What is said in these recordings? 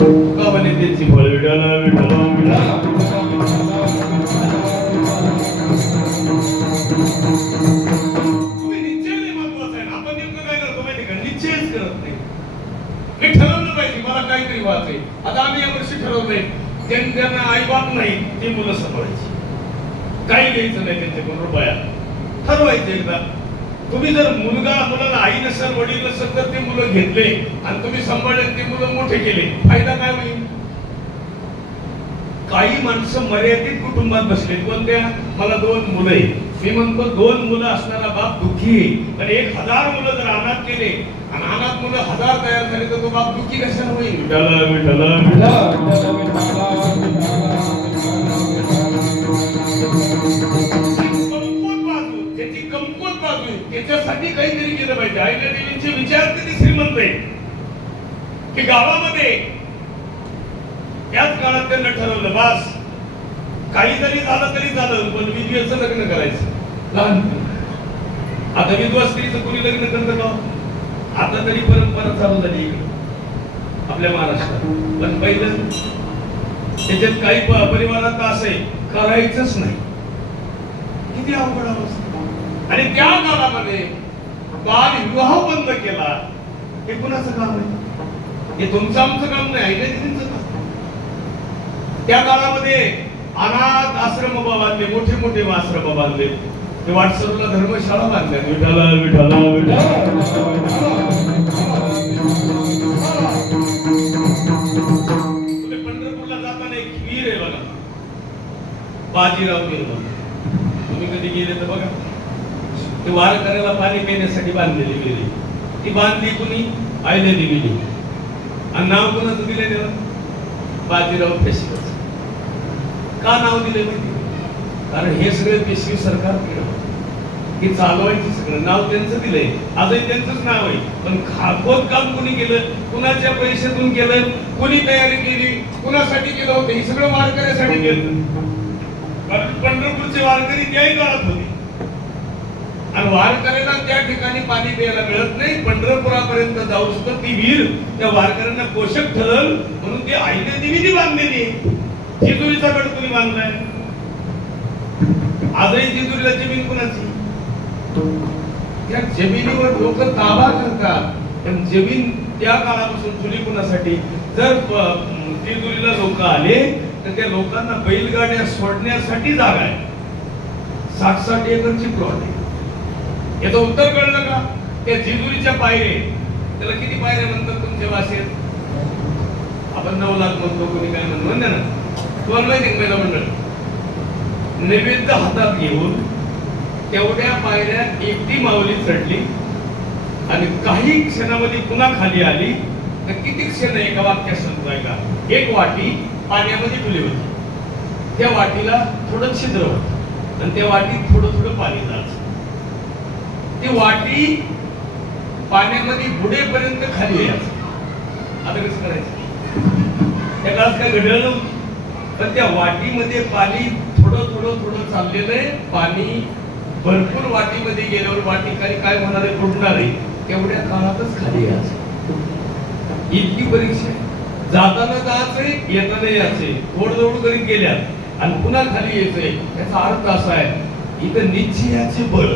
तुका त्याची फळ विठाला तुम्ही आपण काय करतो माहिती का? करत नाही. मी ठरवलं पाहिजे मला काहीतरी व्हायचंय आता आम्ही यावर्षी ठरवलंय ज्यां- आई आईबाप नाही ते मुलं सांभाळायची. काही घ्यायचं नाही त्यांच्याकडून रुपया. ठरवायचं एकदा. तुम्ही जर मुलगा मुलाला आई नसेल वडील नसेल तर ते मुलं घेतले आणि तुम्ही सांभाळले ते मुलं मोठे केले फायदा काय होईल? काही माणसं मर्यादित कुटुंबात बसले. कोणत्या मला दोन मुलं आहेत. मी म्हणतो दोन मुलं असणारा बाप दुःखी आहे. पण एक हजार मुलं जर अनाथ केले आणि अनाथ मुलं हजार तयार झाले तर तो बाप दुःखी कशाला होईल? विठाला विठाला त्याच्यासाठी काहीतरी केलं पाहिजे. आईला देवींचे विचार किती श्रीमंत आहे की गावामध्ये त्याच काळात त्यांना ठरवलं बास काही जरी झालं तरी झालं पण विधवेचं लग्न करायचं. लहान आता विधवा स्त्रीचं कोणी लग्न करतं का? आता तरी परंपरा चालू झाली. आपल्या महाराष्ट्रात. पण पहिलं त्याच्यात काही परिवारात असं आहे करायचंच नाही. किती अवघड अवस्था. आणि त्या काळामध्ये बाल विवाह बंद केला. हे कुणाचं काम आहे? हे तुमचं आमचं काम नाही आहे काम त्या काळामध्ये अनाथ आश्रम बांधले मोठे मोठे आश्रम बांधले. ते व्हॉट्सअपला धर्मशाळा बांधल्या. विठाला विठाला तुम्ही पंढरपूरला जाताना एक खीर आहे बघा. बाजीराव तुम्ही कधी गेले तर बघा. ते वारकऱ्याला पाणी पिण्यासाठी बांधलेली गेली. ती बांधली कुणी? आयले गेली आणि नाव कोणाचं दिले त्याला? बाजीराव पेशवे का नाव दिले माहिती? कारण हे सगळे पेशवी सरकार केलं हे चालवायचे सगळं. नाव त्यांचं दिलंय. आजही त्यांचंच नाव आहे. पण खाकोत काम कुणी केलं? कुणाच्या पैशातून केलं? कुणी तयारी केली? कुणासाठी केलं होतं? हे सगळं वारकऱ्यासाठी केलं. कारण पंढरपूरचे वारकरी त्याही काळात होते. आणि वारकऱ्याला त्या ठिकाणी पाणी प्यायला मिळत नाही. पंढरपुरापर्यंत जाऊ शकत ती विहीर त्या वारकऱ्यांना पोषक ठरल म्हणून ती आईने देवीनी बांधलेली जेजुरीचा गड कोणी बांधलाय आजही जेजुरीला जमीन कुणाची? त्या जमिनीवर लोक ताबा करतात. पण जमीन त्या काळापासून चुली कुणासाठी? जर जेजुरीला लोक आले तर त्या लोकांना बैलगाड्या सोडण्यासाठी जागा आहे. साठ साठ एकरची प्लॉट आहे. याचं उत्तर कळलं का? त्या जिजुरीच्या पायरे त्याला किती पायऱ्या म्हणतात तुमच्या भाषेत? आपण नऊ लाख म्हणतो कोणी काय म्हणतो? म्हणजे ना. तुम्हाला माहिती आहे मंडळ? नैवेद्य हातात घेऊन तेवढ्या पायऱ्या एकटी माऊली चढली आणि काही क्षणामध्ये पुन्हा खाली आली. तर किती क्षण एका वाक्यात समजाय का एक वाटी पाण्यामध्ये फुले होती. त्या वाटीला थोडं छिद्र होतं. आणि त्या वाटीत थोडं थोडं पाणी जायचं. ती वाटी पाण्यामध्ये बुडेपर्यंत खाली यायचं आता कसं करायचं? त्या काळात काय घडलं नव्हतं. पण त्या वाटीमध्ये पाणी थोडं थोडं थोडं चाललेलं आहे. पाणी भरपूर वाटीमध्ये गेल्यावर वाटी काही काय म्हणाले फुटणार आहे तेवढ्या काळातच खाली यायचं. इतकी परीक्षा जाताना जायचंय येताना यायचंय गोडदोड करीत गेल्या आणि पुन्हा खाली यायचंय याचा अर्थ असा आहे इथं निश्चयाचे बळ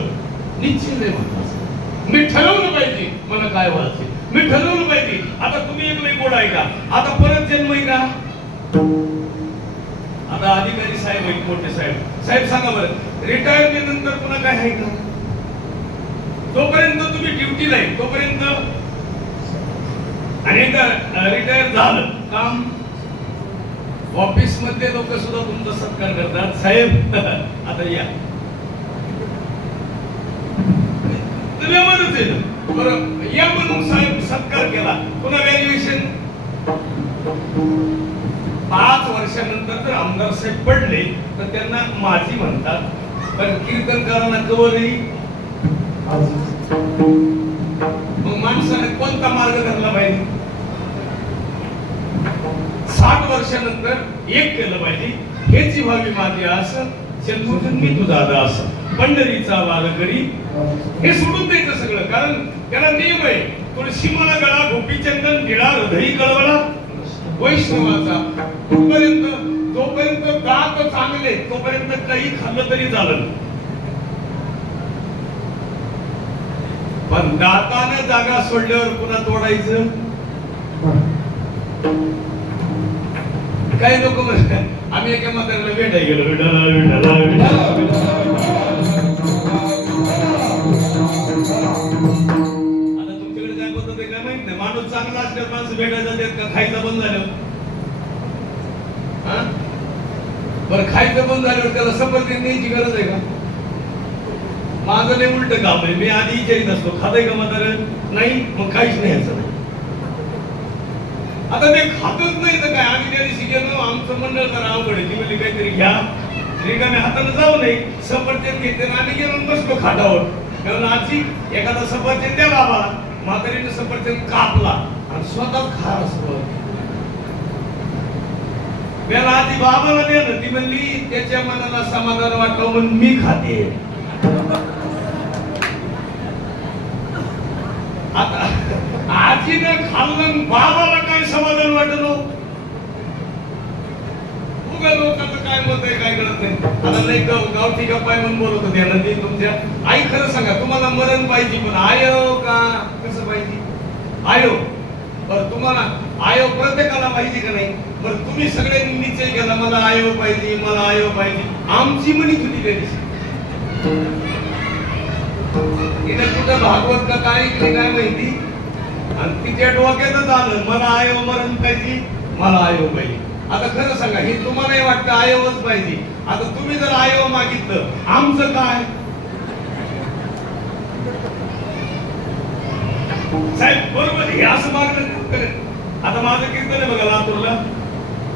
निश्चय लय म्हणतात मी ठरवलं पाहिजे मला काय व्हायचे मी ठरवलं पाहिजे. आता तुम्ही एक नाही गोड ऐका. आता परत जन्म आहे का? आता अधिकारी साहेब आहेत मोठे साहेब. साहेब सांगा बरं रिटायरमेंट नंतर पुन्हा काय आहे का? तोपर्यंत तुम्ही ड्युटी नाही तोपर्यंत आणि रिटायर झालं काम ऑफिसमध्ये लोक सुद्धा तुमचा सत्कार करतात. साहेब आता या. तुम्ही म्हणत बरं या म्हणून साहेब सत्कार केला. पुन्हा व्हॅल्युएशन पाच वर्षानंतर जर आमदार साहेब पडले तर त्यांना माझी म्हणतात. पण कीर्तनकारांना कवरही मग माणसाने कोणता मार्ग धरला पाहिजे? साठ वर्षानंतर एक केलं पाहिजे. हेच व्हावी माझी आस मी तुझा असं. पंढरीचा वारकरी हे सोडून द्यायचं सगळं. कारण त्याला नियम आहे. तुळशी मला गळा गोपीचंदन गिळा हृदयी कळवला वैष्णवाचा. तोपर्यंत जोपर्यंत दात चांगले तोपर्यंत काही खाल्लं तरी चाललं. पण दाताने जागा सोडल्यावर पुन्हा तोडायचं? काही लोक म्हणतात आम्ही एका म्हाताऱ्याला भेटायला गेलो. भेटायला भेटायला भेटायला आता तुमच्याकडे काय पद्धत आहे काय माहीत नाही. माणूस चांगला असल्यावर माणसं भेटायला जातात का खायचं बंद झालं हा? बरं खायचं बंद झाल्यावर त्याला सफरचंद न्यायची गरज आहे का? माझं लय उलट काम आहे. मी आधी विचारित असतो खाताय का म्हातारं? नाही मग काहीच नाही याचं नाही. आता ते खातच नाही तर काय? आम्ही त्या दिवशी गेलो आमचं मंडळ तर अवघड आहे. ती म्हणली काहीतरी घ्या. रिकाम्या हाताने जाऊ नये. सफरचंद घेते आणि आम्ही गेलो आणि बसलो खाटावर. कारण आजी एखादा सफरचंद द्या बाबा. म्हातारीने सफरचंद कापला आणि स्वतः खार सुरुवात त्याला आधी बाबाला दे ना ती म्हणली त्याच्या मनाला समाधान वाटलं म्हणून मी खाते. आता आजीनं खाल्लं बाबाला काय समाधान वाटलं? उगा लोकांचं काय बोलतोय काय कळत नाही? आता नाही गावठी गप्पा म्हणून बोलत होते ना ते तुमच्या आई खरं सांगा तुम्हाला मरण पाहिजे पण आयो का? कसं पाहिजे? आयो. बरं तुम्हाला आयो प्रत्येकाला पाहिजे का नाही? बरं तुम्ही सगळ्यांनी निश्चय केला मला आयो पाहिजे मला आयो पाहिजे. आमची म्हणी होती त्या दिवशी. तिने कुठं भागवत का काय काय माहिती? आणि तिच्या डोक्यातच आलं मला आयो मरण पाहिजे मला आयो पाहिजे. आता खरं सांगा हे तुम्हालाही वाटतं आयोच पाहिजे. आता तुम्ही जर आयो मागितलं आमचं काय? साहेब बरोबर हे असं मागणं आता माझं कीर्तन आहे बघा लातूरला.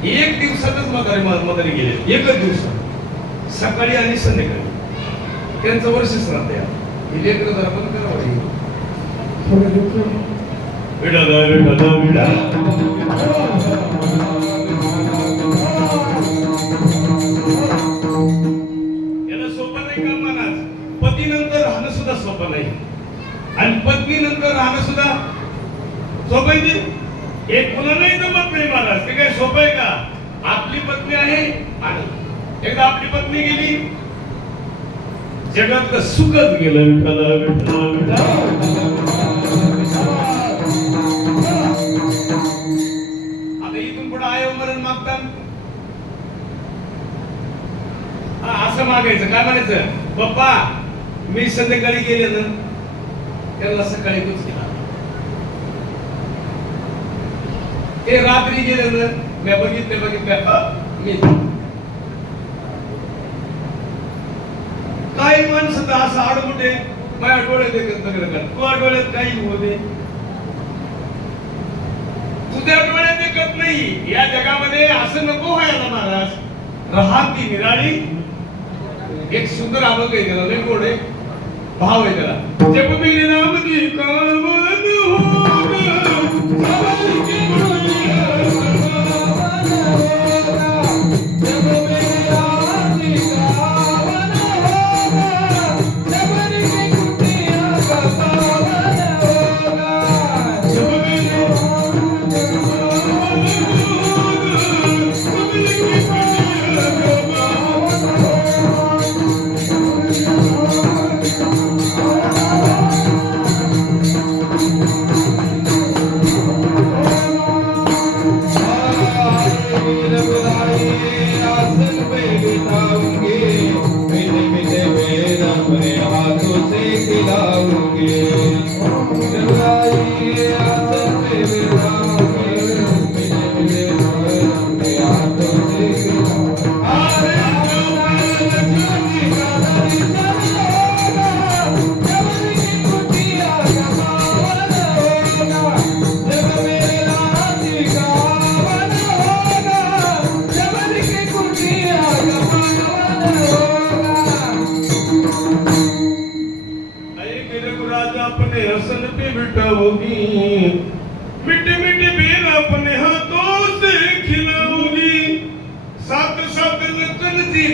एक दिवसातच म्हातारी म्हातारी गेले. एकच दिवसात. सकाळी आणि संध्याकाळी. त्यांचं वर्ष श्राद्ध आहे. ही लेकरं जरा बंद करा बाई. विठाला, विठाला, सोपं नाही. आणि पत्नी नंतर राहणं सुद्धा सोपं आहे एक मुलं नाही जमत नाही महाराज ते काय सोपं आहे का? आपली पत्नी आहे आणि एकदा आपली पत्नी गेली जगातलं सुखच गेलं विठाला विठाला विठाला आता इथून पुढे आयो मरण मागतात. असं मागायचं. काय म्हणायचं? बाप्पा मी संध्याकाळी गेले ना त्याला सकाळी केला ते रात्री गेले ना मी बघितले बघितले मी काही माणसं तर असं आडमुटे माझ्या डोळ्यात एकच नगर तुझ्या डोळ्यात काही होते दे. तुझ्या डोळ्यात एकत नाही. या जगामध्ये असं नको व्हायला महाराज. रहा ती निराळी. एक सुंदर आरोग्य आहे त्याला लय गोड आहे. भाव आहे त्याला अरे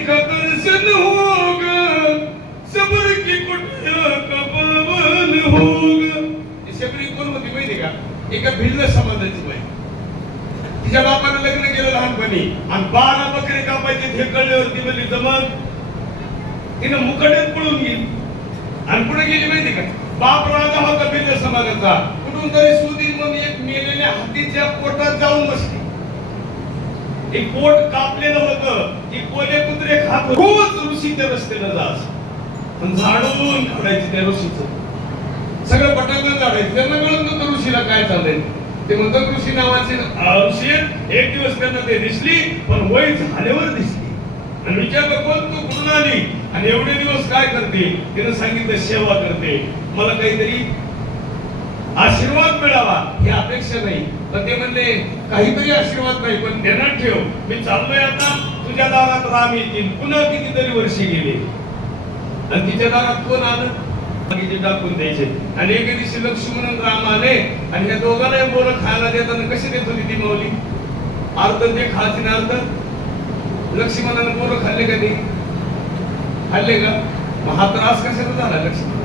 का दर्शन होगा? सबर की कुटिया का पावन होगा। ही शबरी कोण होती माहिती का? एका भिल्ल समाजाची बाई. ती तिच्या बापानं लग्न केलं लहानपणी. आणि बारा बकरे कापायचे हे कळल्यावरती म्हणली जमत तिनं मुकड्यात पळून गेली. आणि पुढे गेली माहिती का? बाप राजा होता भिल्ल समाजाचा. कुठून तरी सुधीर म्हणून एक मेलेल्या हातीच्या पोटात जाऊन बसली. एक पोट कापलेलं होतं. हे कोले कुत्रे खात रोज ऋषी त्या रस्त्यानं जास पण झाडून काढायची त्या ऋषीच. सगळं पटकन काढायचं. त्यांना कळून नव्हतं ऋषीला काय चाललंय. ते म्हणतात ऋषी नावाचे ऋषी एक दिवस त्यांना ते दिसली पण वय झाल्यावर दिसली. आणि विचारलं कोण तू कुठून आली? आणि एवढे दिवस काय करते? तिनं सांगितलं सेवा करते. मला काहीतरी आशीर्वाद मिळावा ही अपेक्षा नाही. पण ते म्हणले काहीतरी आशीर्वाद नाही पण ध्यानात ठेव. मी चाललोय आता तुझ्या दारात राम येतील. पुन्हा कितीतरी वर्षी गेले. आणि तिच्या दारात कोण आलं? टाकून द्यायचे. आणि एके दिवशी लक्ष्मण म्हणून राम आले आणि या दोघांना बोर खायला देताना कशी देत होती ती माऊली? अर्ध ते खायचे ना अर्ध? लक्ष्मणानं बोरं खाल्ले का नाही खाल्ले का? मग हा त्रास कशाचा झाला लक्ष्मण?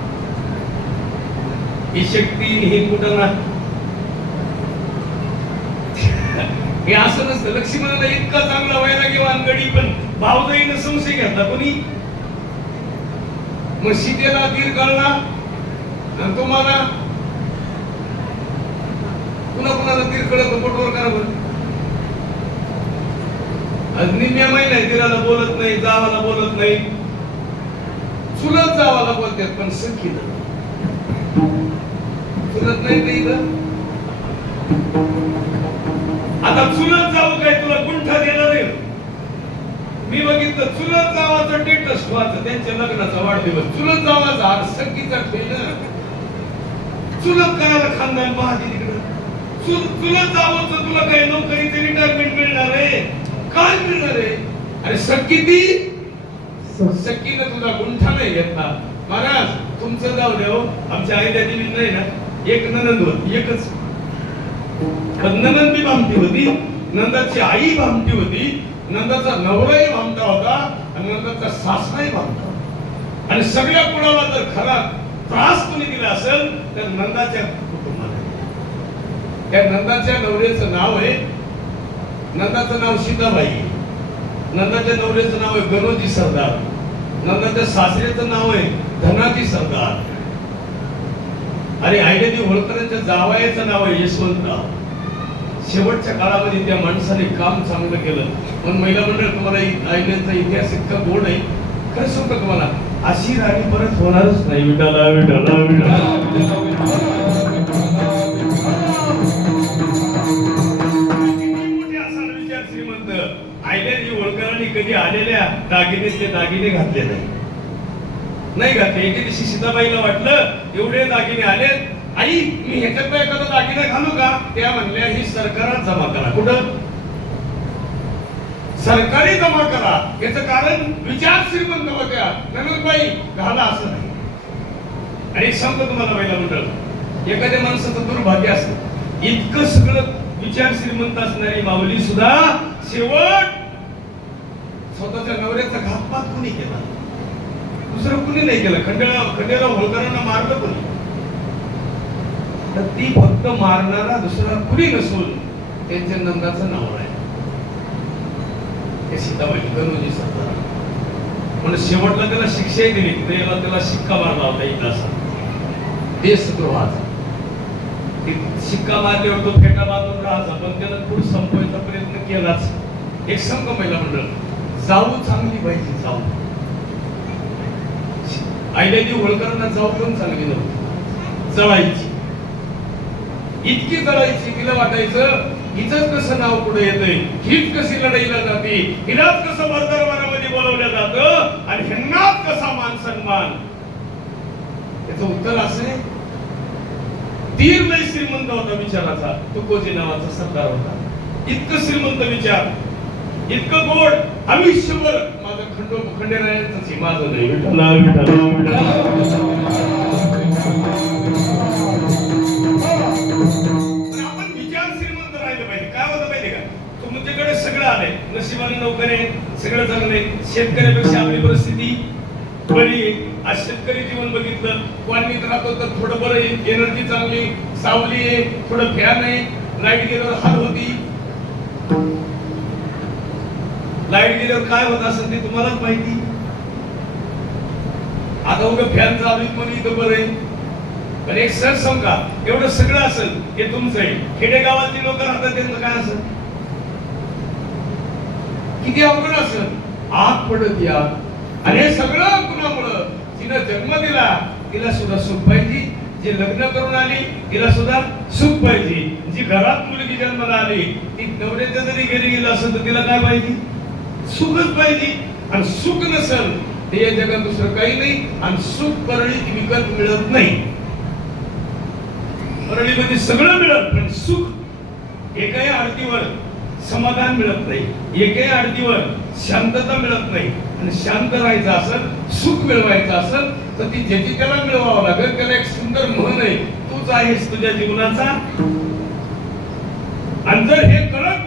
ही शक्ती ही कुठं नाही हे असं नसतं. लक्ष्मणाला इतका चांगला वैराग्यवान गडी पण भावजाईनं संशय घेतला. कोणी? मग सीतेला तीर कळला आणि तुम्हाला पुन्हा कुणाला तीर कळत पोटवर करा बरं आज महिना तिराला बोलत नाही जावाला बोलत नाही. चुलत जावाला बोलतात पण सखी चुलत नाही ते आता चुलत जाऊ काय तुला गुंठा देणार आहे? मी बघितलं चुलत जावाचं टेटस व्हायचं त्यांच्या लग्नाचा वाढदिवस. चुलत जावाचा आज सखीचा ठेवलं. चुलत करायला खानदान महाजी तिकडं. चुल चुलत जावंच तुला काही नोकरीचे रिटायरमेंट मिळणार आहे? काय मिळणार आहे? अरे सक्की ती? सख्खीनं तुझा गुंठा नाही घेतला महाराज तुमचं जाऊ द्या हो. आमच्या आईल्या देवी नाही ना. एक ननंद होती एकच. पण नंदन भामटी होती नंदाची आई भामटी होती नंदाचा नवराही भामटा होता आणि नंदाचा सासराही भामटा होता. आणि सगळ्या कुणाला जर खरा त्रास कोणी दिला असेल तर नंदाच्या कुटुंबाला त्या नंदाच्या नवऱ्याचं नाव आहे नंदाचं नाव सीताबाई नंदाच्या नवऱ्याचं नाव आहे गणोजी सरदार नंदाच्या सासऱ्याचं नाव आहे धनाजी सरदार. आणि आयडेदी होळकरांच्या जावयाचं नाव आहे यशवंतराव शेवटच्या काळामध्ये त्या माणसाने काम चांगलं केलं. पण महिला मंडळ तुम्हाला आयड्यांचा इतिहास इतका गोड आहे खरं सांगतो तुम्हाला अशी राणी परत होणारच नाही. मोठे असाल विचार श्रीमंत. होळकरांनी कधी आलेल्या दागिने ते दागिने घातले नाही. नाही घातले. एके दिवशी सीताबाईला वाटलं एवढे दागिने आले आई मी ह्याच्यात एखादा दागिना घालू का? त्या म्हणल्या ही सरकारात जमा करा. कुठं? सरकारी जमा करा. याचं कारण विचार श्रीमंत होत्या नंदबाई घाला असं नाही. आणि संप सांगतो तुम्हाला पहिला मंडळ एखाद्या माणसाचं दुर्भाग्य असत. इतकं सगळं विचार श्रीमंत असणारी माऊली सुद्धा शेवट स्वतःच्या नवऱ्याचा घातपात कुणी केला? दुसरं कुणी नाही केलं. खंडेराव खंडेराव होळकरांना मारलं पण तर ती फक्त मारणारा दुसरा कुणी नसून त्यांच्या नंदाचं नाव आहे ते सीताबाई गणोजी सरदार म्हणून शेवटला त्याला शिक्षाही दिली. त्याला त्याला शिक्का मारला होता इथं असा देशद्रोहाचा. शिक्का मारल्यावर तो फेटा बांधून राहायचा. पण त्याला पूर संपवायचा प्रयत्न केलाच. एक संघ महिला मंडळ. जाऊ चांगली पाहिजे जाऊ. आयल्याजी होळकरांना जाऊ घेऊन सांगितलं नव्हती जळायची. इतकी जळायची तिला वाटायचं हिचंच कसं नाव पुढे येतंय? हीच कशी लढाईला जाते? हिलाच कसं वरदरबारामध्ये बोलवलं जातं? आणि ह्यांनाच कसा मान सन्मान? त्याच उत्तर असे तीर नाही श्रीमंत होता विचाराचा. तुकोजी नावाचा सरदार होता. इतकं श्रीमंत विचार. इतकं गोड आयुष्यभर माझं खंडो खंडेरायांचं माझं नाही. विठ्ठला पण आपण विचार श्रीमंत राहिलं पाहिजे. काय होतं माहिती का? तुमच्याकडे सगळं आलंय. नशिबाने नोकरी आहे, सगळं चांगलंय शेतकऱ्यापेक्षा आपली परिस्थिती बरी आहे. आज शेतकरी जीवन बघितलं कॉलनीत राहतो तर थोडं बरं एनर्जी चांगली सावली आहे थोडं फॅन आहे. लाइट गेल्यावर हाल होती. लाइट गेल्यावर काय होत असेल ते तुम्हालाच माहिती. आता उगं फॅन चालू पण इथं बरं आहे? पण एक सर सांगा एवढं सगळं असेल हे तुमचं आहे. खेडेगावातली लोक राहतात त्यांचं काय असेल? किती अवघड असेल? आग पडत या. आणि हे सगळं कुणामुळं? तिनं जन्म दिला तिला सुद्धा सुख पाहिजे. जी लग्न करून आली तिला सुद्धा सुख पाहिजे. जी घरात मुलगी जन्माला आली ती नवऱ्याच्या जरी घरी गेलं असेल तर तिला काय पाहिजे सुखच पाहिजे आणि सुख नसेल हे या जगात दुसरं काही नाही आणि सुख परळीत विकत मिळत नाही. परळीमध्ये सगळं मिळत पण सुख एकाही आरतीवर समाधान मिळत नाही. एकाही आरतीवर शांतता मिळत नाही. आणि शांत राहायचं असेल सुख मिळवायचं असेल तर ती ज्याची त्याला मिळवावं लागेल त्याला एक सुंदर म्हण आहे. तूच आहेस तुझ्या जीवनाचा. आणि जर हे कळत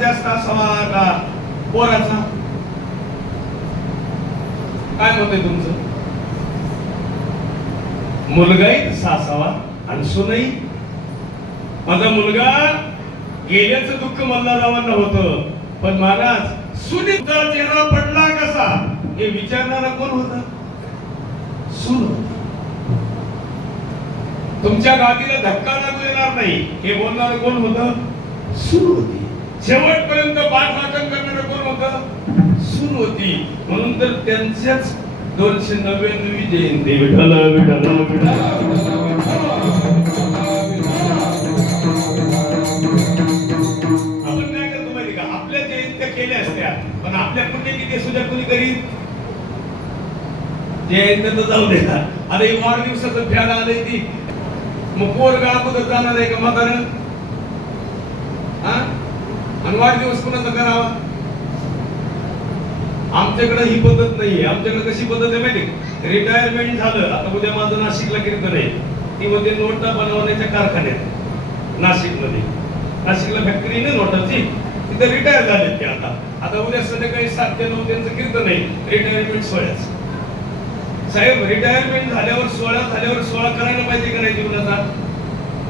जास्त असावा का? पोराचा? काय मत आहे तुमचं? मुलगाही तसा असावा आणि सुनही माझा मुलगा गेल्याचं दुःख मल्हाररावांना होतं. पण महाराज सुनीचा चेहरा पडला कसा? हे विचारणारा कोण होता? सुन तुमच्या गादीला धक्का लागू येणार नाही. हे बोलणार कोण होत? सुरू होती. शेवटपर्यंत पाठ वाचन करणारं कोण होतं? सून होती. म्हणून तर त्यांच्याच दोनशे नव्याण्णवी जयंती. विठ्ठल विठ्ठल आपण काय करतो माहिती का? आपल्या जयंत्या केल्या असत्या पण आपल्या पुण्यतिथी सुद्धा कोणी करीत? जयंत्या तर जाऊ दे आता हे वाढदिवसाचं फॅन आलंय ती. मग पोर अगोदर जाणार आहे का म्हातारं? आणि वाढदिवस कोणाचा करावा? आमच्याकडे ही पद्धत नाहीये. आमच्याकडे कशी पद्धत आहे माहिती रिटायरमेंट झालं. आता उद्या माझं नाशिकला कीर्तन आहे. ती मध्ये नोटा बनवण्याच्या कारखान्यात नाशिकमध्ये. नाशिकला फॅक्टरी नाही नोटाची? तिथे रिटायर झाले ते आता. आता उद्या संध्याकाळी सात ते नऊ त्यांचं कीर्तन आहे. रिटायरमेंट सोहळ्याचं. साहेब रिटायरमेंट झाल्यावर सोळा झाल्यावर सोळा करायला पाहिजे का नाही जीवनाचा?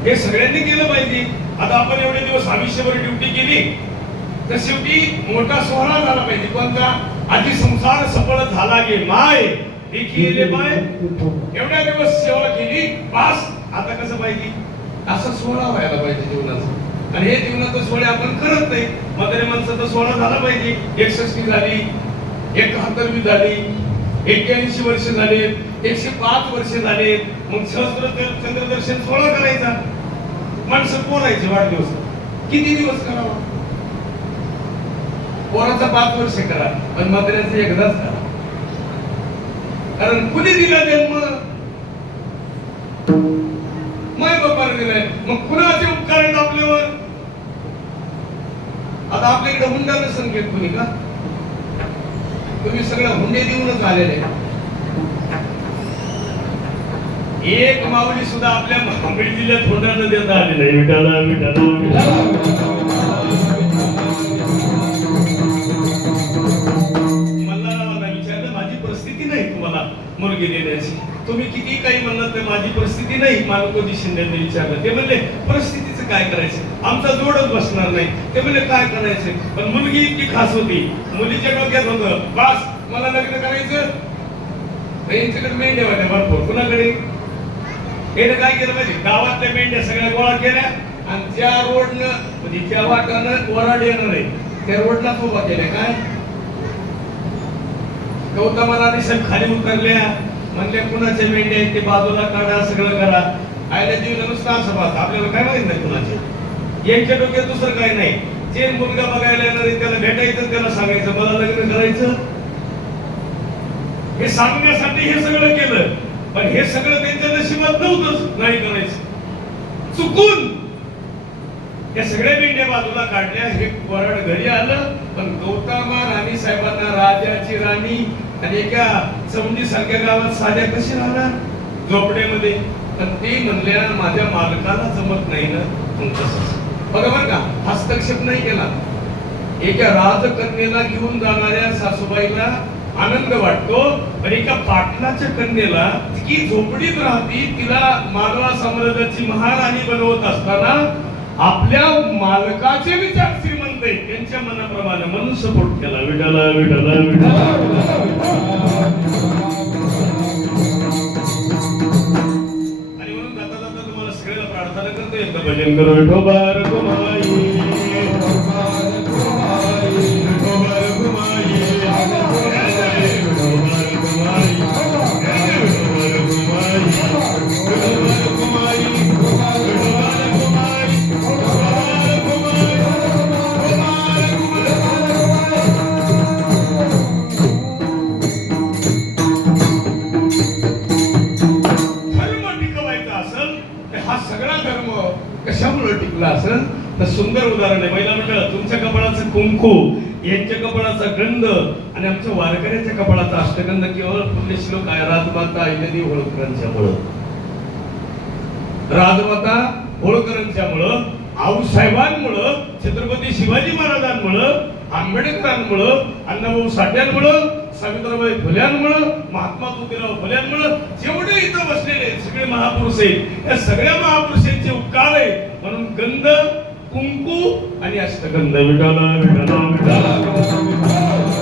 हे सगळ्यांनी केलं पाहिजे. आता आपण एवढे दिवस आयुष्यभर ड्युटी केली. तर शेवटी मोठा सोहळा झाला पाहिजे. कोणता आधी संसार सफळ झाला गे माय हे केले माय एवढ्या दिवस सेवा केली पास आता कसं पाहिजे? असा सोहळा व्हायला पाहिजे जीवनाचा. आणि हे जीवनाचा सोहळे आपण करत नाही. म्हातारे माणसाचा सोहळा झाला पाहिजे. एकसष्टी झाली एकाहत्तरवी झाली एक्क्याऐंशी वर्ष झाले एकशे पाच वर्ष झाले मग सहस्त्र चंद्रदर्शन सोहळा करायचा. माणसं बोलायचे वाढदिवस. किती दिवस करावा? पोराचा पाच वर्ष करा पण मात्र्याचं एकदाच करा. कारण कुणी दिला जन्म? माय बापाने दिलाय. मग कुणाचे उपकार आहेत आपल्यावर? आता आपल्याकडे हुंडा नसेल घेत कुणी का? तुम्ही सगळं हुंडे देऊनच आलेले एक माऊली सुद्धा आपल्या बीड जिल्ह्यात हुंडा न देता आले नाही. विठाला विठाला विठाला मुलगी देण्याची तुम्ही किती काही म्हणलात तर माझी परिस्थिती नाही. मालकोजी शिंदेने विचारलं. ते म्हणले परिस्थितीचं काय करायचं? आमचा जोडच बसणार नाही. ते म्हणले काय करायचं? पण मुलगी इतकी खास होती. मुलीच्या डोक्यात होतं. बास मला लग्न करायचं? यांच्याकडे मेंढ्या वाट्या भरपूर. कुणाकडे? याने काय केलं पाहिजे? गावातल्या मेंढ्या सगळ्या गोळा केल्या आणि ज्या रोडनं म्हणजे ज्या वाटानं वराड येणार आहे. त्या रोडला उभा केल्या. काय? गौतमाला साहेब खाली उतरल्या. म्हणले कुणाचे मेंढे आहेत ते बाजूला काढा सगळं करा. आयला जीवन नुसतं असं पाहत आपल्याला काय माहीत नाही कुणाचे. यांच्या डोक्यात दुसरं काही नाही. जे मुलगा बघायला येणार त्याला भेटायचं त्याला सांगायचं मला लग्न करायचं. हे सांगण्यासाठी हे सगळं केलं. पण हे सगळं त्यांच्या नशिबात नव्हतंच. नाही करायचं. चुकून या सगळ्या मेंढ्या बाजूला काढल्या. हे वरड घरी आलं. पण गौतमा राणी साहेबांना राजाची राणी आणि एका चौंडी सारख्या गावात साध्या कशी राहणार? झोपड्यामध्ये. तर ते म्हणल्या माझ्या मालकाला जमत नाही ना तुमचं बघा बरं का? हस्तक्षेप नाही केला. एका राजकन्येला घेऊन जाणाऱ्या सासूबाईला आनंद वाटतो पण एका पाटलाच्या कन्येला ती झोपडीत राहती तिला मालवा साम्राज्याची महाराणी बनवत असताना आपल्या मालकाचे विचार श्रीमंत आहेत. त्यांच्या मनाप्रमाणे म्हणून सपोर्ट केला. विठाला विठाला विठाला प्रार्थना भजन करो विठोबा कुमाई. सुंदर उदाहरण आहे. महिला मंडळ तुमच्या कपाळाचं कुंकू यांच्या कपाळाचा गंध आणि आमच्या वारकऱ्याच्या कपाळाचा अष्टगंध केवळ पुण्यश्लोक आहे. राजमाता अहिल्यादेवी होळकरांच्यामुळं राजमाता होळकरांच्यामुळं आऊसाहेबांमुळं छत्रपती शिवाजी महाराजांमुळं आंबेडकरांमुळं अण्णाभाऊ साठ्यांमुळं सावित्रीबाई फुल्यांमुळं महात्मा ज्योतिराव फुल्यांमुळं जेवढे इथं बसलेले सगळे महापुरुष आहेत. या सगळ्या महापुरुषांचे उपकार आहे म्हणून गंध कुंकू आणि अष्टगंध विठाला विठाला विठाला